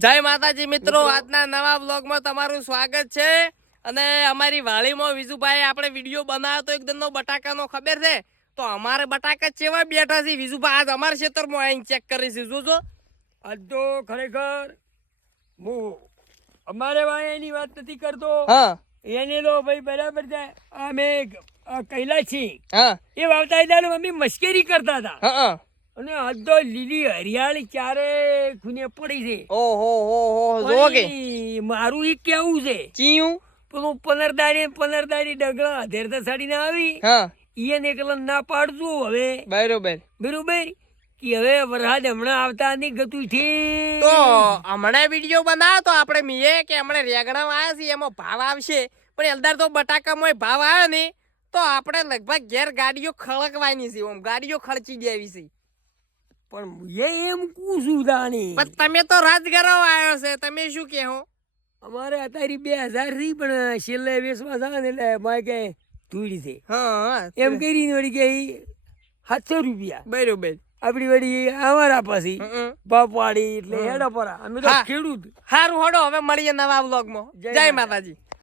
જય માતાજી મિત્રો, આજના નવા વ્લોગમાં તમારું સ્વાગત છે। અને અમારી વાડીમાં વિજુભાઈ આપણે વિડીયો બનાવ્યો તો એકદમ નો બટાકાનો, ખબર છે? તો અમારે બટાકા ચેવા બેઠા છે વિજુભાઈ, આજ અમારા ખેતરમાં આવીને ચેક કરીશું। જોજો આજ તો ખરેખર હું અમારે વાયની વાત નથી કરતો, હા એને તો ભાઈ બરાબર છે। અમે કૈલાસી હા એ વાવતા હતા, અમે મશ્કરી કરતા હતા હા અને આજ તો લીલી હરિયાળી ચારે ખૂને પડી છે। ઓહો હો હો જો કે પણ મારું ઈ કેવું છે, ચીયું પેલું પનરદારી ડગલા અધેરતા સાડીને આવી હા ઈયન એકલા ના પાડતું હવે બરોબર। બરોબર કે હવે વરસાદ હમણાં આવતા નહીં ગતું ઠીક તો હમણાં વિડીયો બનાવ્યો તો આપણે મીએ કે હમણાં રેગણા આવ્યા છે એમાં ભાવ આવશે, પણ એલદાર તો બટાકામાં ભાવ આવ્યો ને તો આપણે લગભગ ઘેર ગાડીઓ ખળકવાની છે, આમ ગાડીઓ ખર્ચી દેવી છે। પણ એમ કું તાણી પણ તમે તો રાજગરો આવ્યો છે, તમે શું કહો? અમારે અત્યારે 2000 થી પણ છેલ્લે વેસવા જાય ને એટલે મારે કે ધૂળી છે હા એમ કરીને વળી કે 700 રૂપિયા બરોબર। આપડી વળી અમારા પાછી બાપવાડી એટલે હેડા પર અમે તો હા। ખેડૂત। હારું હડો, હવે મળીએ નવા વ્લોગમાં। જય માતાજી।